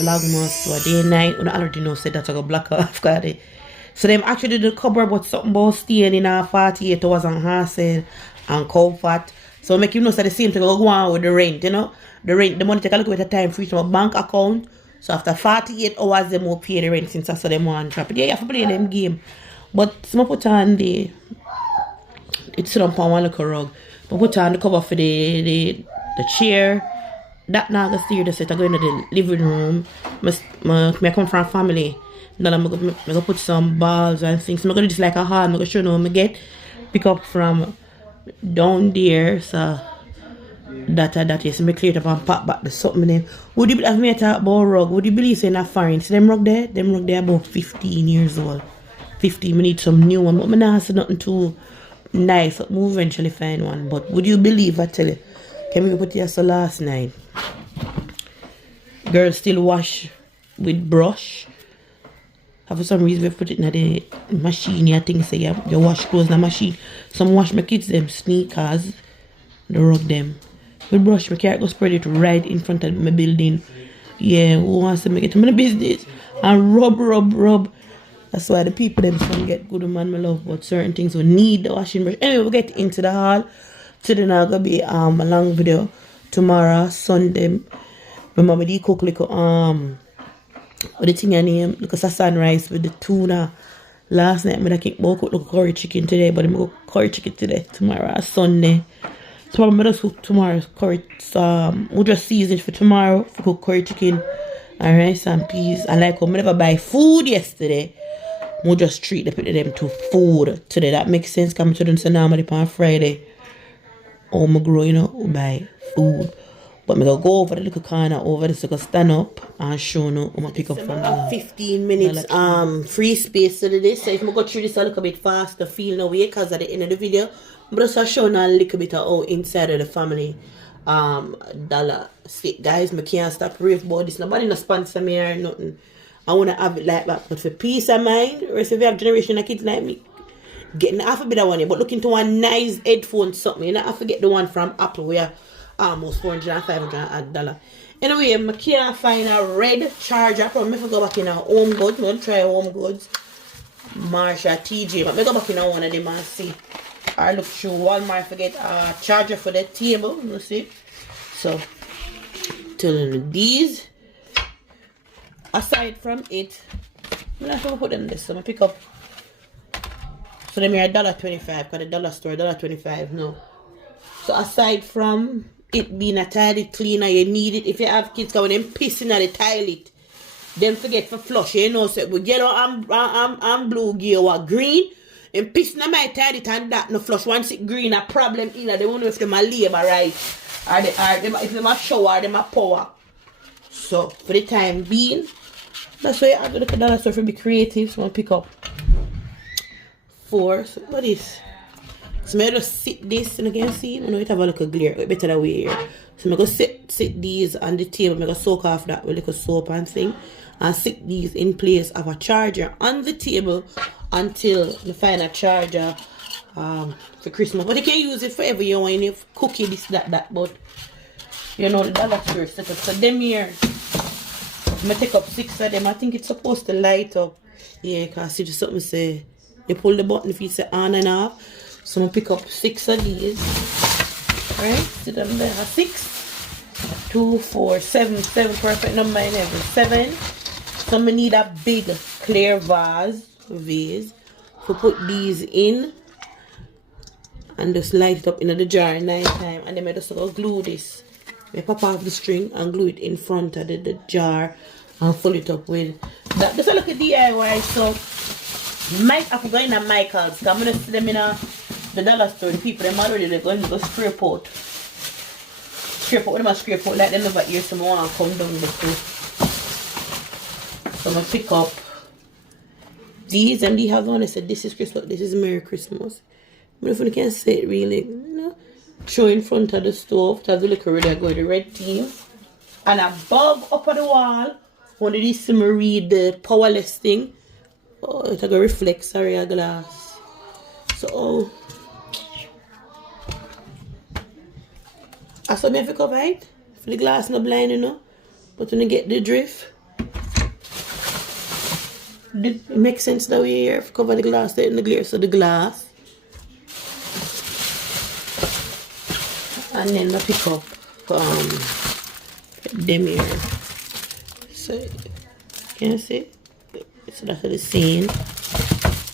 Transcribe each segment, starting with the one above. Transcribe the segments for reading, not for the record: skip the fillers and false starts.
Vlogmas, so a day and night, when I already know said that I got black off, got it. So them actually did the cupboard, but something about staying in a 48 hours on horse and comfort. So make you know so the same thing go on with the rent, you know. The rent, the money take a little bit of time for each of my bank account. So after 48 hours, they will pay the rent since I saw them one trap. Yeah, you have to play them game. But some put on the, it's sit up on one little rug. I put on the cover for the chair. That now I steer the set. I go into the living room. I come from a family. Then I'm gonna put some balls and things. I'm gonna do this like a hall. I'm gonna show you I get pick up from down there. So that is me clear it up and pack back the something there. Would you have me talk about rug? Would you believe saying that foreign? See them rug there? Them rug there about 15 years old. 15, we need some new one, but I not see nothing too nice. We'll eventually find one. But would you believe I tell you? Can we put this last night? Girl still wash with brush. For some reason we put it in the machine. I think say you wash clothes in the machine. Some wash my kids them sneakers. They rub them. With brush my car go spread it right in front of my building. Yeah, who wants to make it my business? And rub. That's why the people them some get good man my love, but certain things we need the washing brush. Anyway, we'll get into the hall. Today now gonna be a long video. Tomorrow, Sunday. Remember the cook like what the thing I name? Because a sunrise with the tuna. Last night I cook like curry chicken today, but I'm gonna cook curry chicken today. Tomorrow, Sunday. So I'm gonna cook tomorrow curry. We'll just season it for tomorrow for cook curry chicken and rice and peas. And like I never buy food yesterday. We'll just treat them to food today. That makes sense. Come to them so normally on Friday. Oh my grow, you know, buy food. But I'm gonna go over the little corner over there so I can stand up and show you I'm gonna pick up from 15 minutes free space to this. So if I go through this a little bit faster, feel no way because at the end of the video, I'm just showing a little bit of how inside of the family dollar stick. Guys, I can't stop rave about this. Nobody no sponsor me or nothing. I wanna have it like that. But for peace of mind, or if you have generation of kids like me, getting half a bit of one, but looking to one nice headphone something. You know, I forget the one from Apple where almost $400 and $500. Anyway, I can't find a red charger. Probably if I go back in a Home Goods, I'm gonna try Home Goods, Marsha, TJ, but I go back in one of them and see. I look through Walmart, forget a charger for the table. You see, so telling you these. Aside from it, I'm not gonna put them this. So I'm gonna pick up. So them here $1.25 because the dollar store $1.25 no. So aside from it being a toilet cleaner, you need it if you have kids going them pissing at the toilet. Them forget for flush, you know. So with yellow and blue gear or green, and pissing at my toilet and that no flush. Once it green, a problem in they won't know if them are labor right or if them are shower, them are power. So for the time being, that's why I have to look at dollar store to be creative. So I'm gonna pick up 4. So what is? So I just sit this and you can see, I know it have a little glare, but better that way here. So I'm gonna sit these on the table, I'm gonna soak off that with little soap and thing, and sit these in place of a charger on the table until you find a charger for Christmas. But you can use it forever you want, you cookie this, that, but you know the dollar store setup. So them here, I'm gonna take up 6 of them. I think it's supposed to light up. Yeah, because see just something say you pull the button if you say on and off. So I'm gonna pick up 6 of these. Alright, see them there. 6, 2, 4, 7, perfect number in every 7. So I'm gonna need a big clear vase to put these in and just light it up in the jar at night time. And then I just gonna glue this. I pop off the string and glue it in front of the jar and fill it up with that. Just a look at DIY. So might have to go in a Michael's because I'm gonna see them in the dollar store. The people them already they're going to go scrape out. Scrape out, them a scrape out like them over here, so I want to come down the too. So I'm gonna pick up these and they have one. I said this is Christmas, this is Merry Christmas. But if you can say it really, you know, show in front of the stove to have the liquor ready, I go with the red team. And above up on the wall, one of these me read the powerless thing. Oh, it's like a reflect, sorry, a glass. So, I saw me have to cover it. For the glass not blind, you know. But when you get the drift, It makes sense that way here. Cover the glass, in the glare, so the glass. And then I pick up them here. So can you see? So that's the same.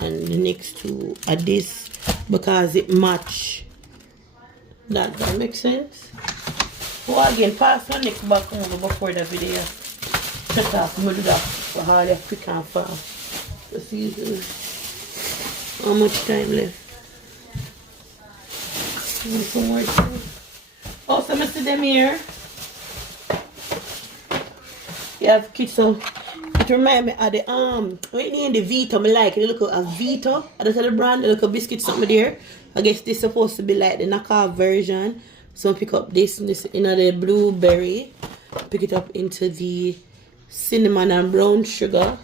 And the next two are this because it match. That makes sense. Oh, again, pass my neck back over before the video. Shut off, I'm gonna do that for all your quick and fast. The season. How much time left? Some more time. Oh, so I see them here. You have kids, so it reminds me of the what you name the Vito, I like it. Look at a Vito. I don't tell the brand, look at biscuit something there. I guess this is supposed to be like the knockoff version. So I pick up this you know, the blueberry. Pick it up into the cinnamon and brown sugar.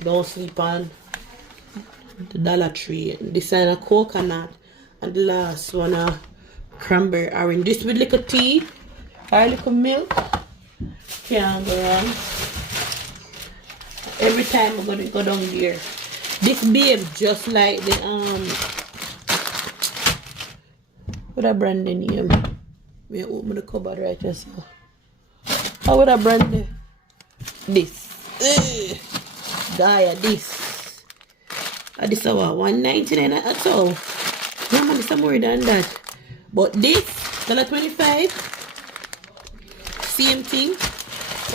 Don't sleep on the Dollar Tree. This is a coconut. And the last one a cranberry orange. This with little tea or little milk. Can't go wrong. Every time I'm gonna go down there. This babe just like the what a brand name? We open the cupboard right here. So how would I brand it? This. Gaia, this. This is what, $1.99 that's all. No man, it's more than that. But this, $1.25. Same thing.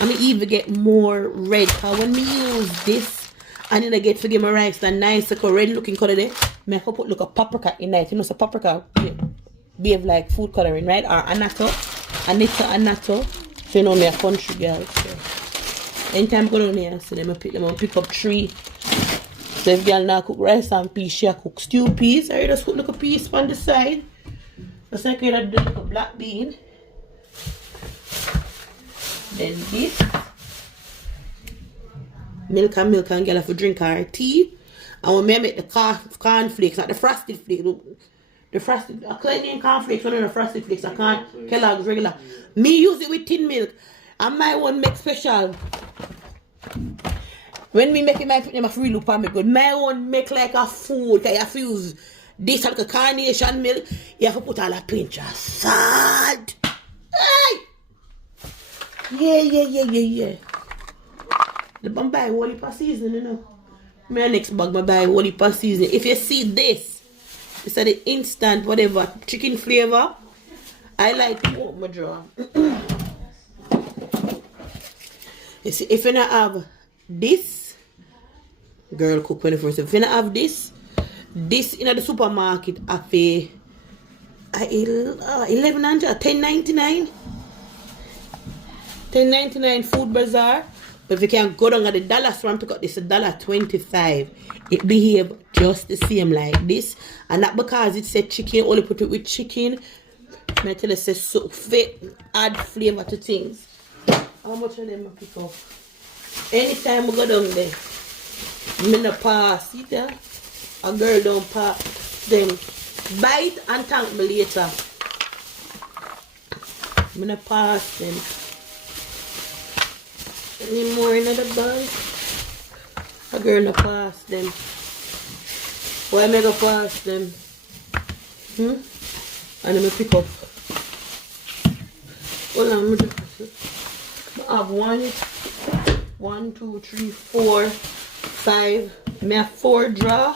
I'm gonna even get more red. Cause when me use this, I need to get to give my rice a nice red looking color there. I have to put look a paprika in it. You know, so paprika behave like food coloring, right? Or anato. So you know me a country girl. So anytime I go down here, so them I pick up 3. So if girl now cook rice and peas, she cook stew peas. I just cook like a piece on the side. Just like you do like a black bean. Then this milk and girl have to drink her tea. And when I make the cornflakes, not the frosted flakes. The frosted, I can't name cornflakes, one of the frosted flakes. I can't Kellogg's regular. Me use it with tin milk. And my one make special. When me make it, my put them a free loop on me good. My one make like a food. You have to use this like a carnation milk. You have to put all a pinch of salt. Hey! Yeah. The bomb buy whole heap of season, you know. My next bag I buy whole heap of season. If you see this, it's the instant whatever chicken flavor. I like to open my drawer. You see, if you not have this, girl cook 24/7. If you not have this in the supermarket at $11.00, $10.99. $10.99 food bazaar. But if you can go down at the dollar store and pick up this $1.25, it behave just the same like this. And not because it said chicken, only put it with chicken. I tell you, it says so fit, add flavor to things. How much of them I pick up? Anytime I go down there, I'm not pass. See there? A girl don't pass them. Buy it and thank me later. I'm not pass them. Any more in the bag? A girl no pass them. Why am I go pass them? And I'm gonna pick up. Hold on, I have 1, 2, 3, 4, 5. I have 4 drawer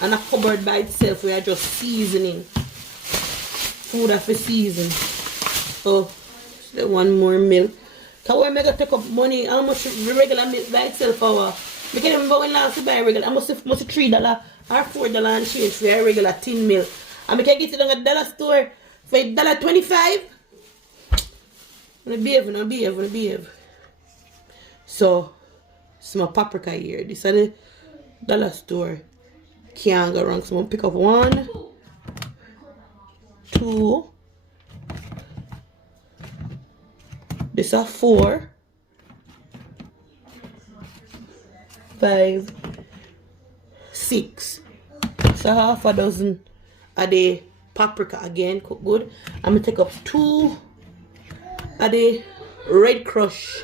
and a cupboard by itself where I just seasoning. Food after season. So, one more milk. So when I go take up money, how much regular milk by itself for? Because I remember when last I buy regular, I must have $3 or $4 and change for a regular tin milk. And I can get it on a dollar store for $1.25. I'm behave. So, it's my paprika here. This is the dollar store. Can't go wrong. So I'm gonna pick up 1, 2. This is 4, 5, 6. So half a dozen of the paprika again, cook good. I'm gonna take up 2 of the red crush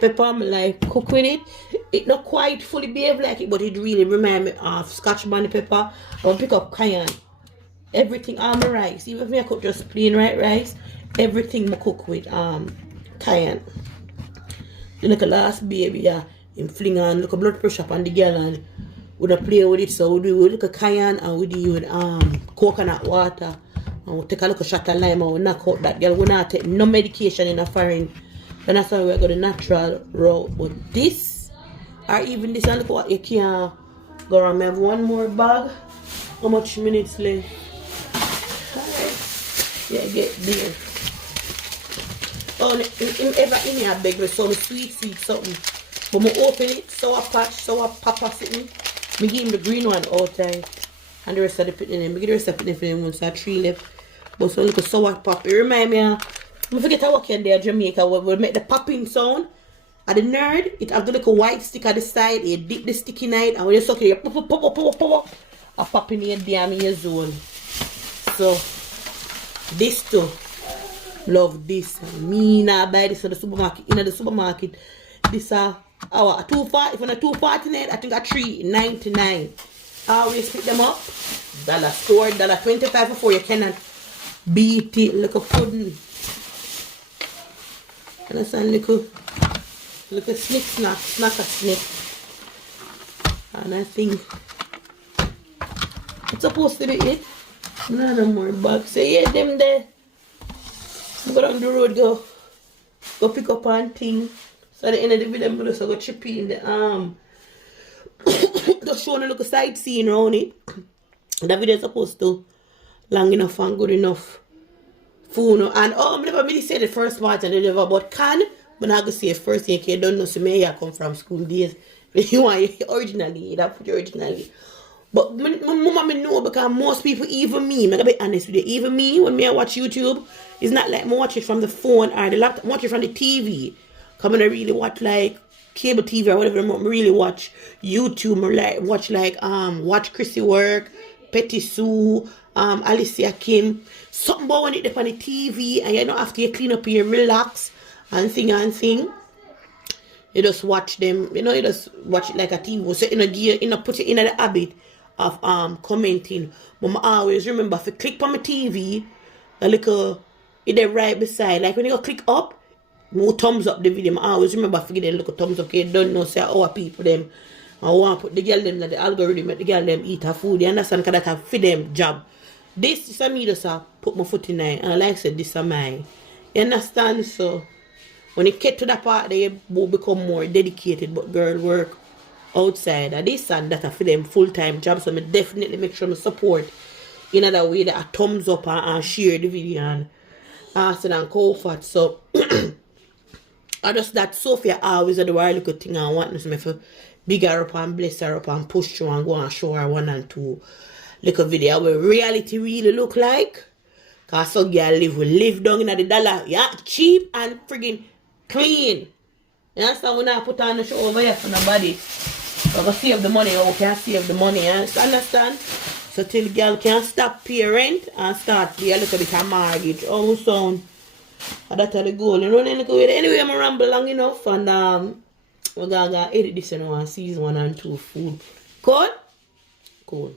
pepper. I like cook with it. it not quite fully behave like it, but it really remind me of Scotch bonnet pepper. I'll pick up cayenne. Everything, all my rice, even if me I cook just plain white rice, everything I cook with cayenne. You look at last baby, yeah, him fling on, look at blood pressure on the girl and we don't play with it, so we do look at cayenne and we do with coconut water. And we'll take a little shot of lime and we'll knock out that girl. We're not taking no medication in a foreign. And that's why we're going the natural route. But this, or even this, and look what you can go around. I have one more bag. How much minutes left? Alright. Yeah, get there. Oh, ever in here beg me some sweet something. But I open it, sour patch, sour pepper sitting. I give him the green one outside. And the rest of the put in them. I give the rest of the put in them once I 3 left. But so look at sour pop. It remind me of, I forget how I work in there Jamaica where we make the popping sound. At the nerd, it have the little white stick at the side. You dip the stick in it and when you suck it, you pop, a pop in your damn ear zone. So this too. Love this. Me now buy this at the supermarket. In the supermarket. This our 240. If you're not 249, I think a $3.99. I always pick them up. $1 store, $1.25 before you cannot beat it. Look at pudding. Understand? Look at snack a snack. And I think it's supposed to be it. No more bags. So yeah, them there. Go down the road, go pick up on thing. So at the end of the video, I'm gonna go chip in the just showing a little sightseeing around it. That video is supposed to long enough and good enough. Food and I'm never really say the first part and the never but can. But I'm gonna say first thing you don't know so me I come from school days. You want originally, that put originally. But mama me know because most people, even me, I'm gonna be honest with you, even me, when me I watch YouTube, it's not like me watch it from the phone or the laptop, watch it from the TV. Come and I really watch like cable TV or whatever, I really watch YouTube or like watch watch Chrissy Work, Petty Sue, Alicia Kim. Something about when it on the TV and you know after you clean up you relax and thing. You just watch them, you know, you just watch it like a TV. So put it in the habit of commenting. But I always remember if you click on my TV, a little it there right beside. Like when you go click up, more thumbs up the video. I always remember forget a little thumbs up. Okay, don't know say our people them. I want to put the girl them that the algorithm make the girl them eat her food. You understand? Because that for them job. This is me just put my foot in there. And like I said, this is mine. You understand? So when you get to that part, they will become more dedicated. But girl work outside. And this and that for them full-time job. So I definitely make sure I support in another way that a thumbs up and share the video and Austin and comfort. So I just that Sophia always a the wild little thing I want me to big her up and bless her up and push through and go and show her 1 and 2 little video where reality really look like. Cause some girl live down in the dollar. Yeah, cheap and friggin' clean. You understand? When I put on the show over here for nobody. I'm gonna save the money, or can save the money, you understand? So till girl can stop pay rent and start pay a little bit of mortgage. Oh sound. That's the goal. You know, anyway, I'm ramble long enough and we're gonna edit this and season 1 and 2 food. Cool? Cool.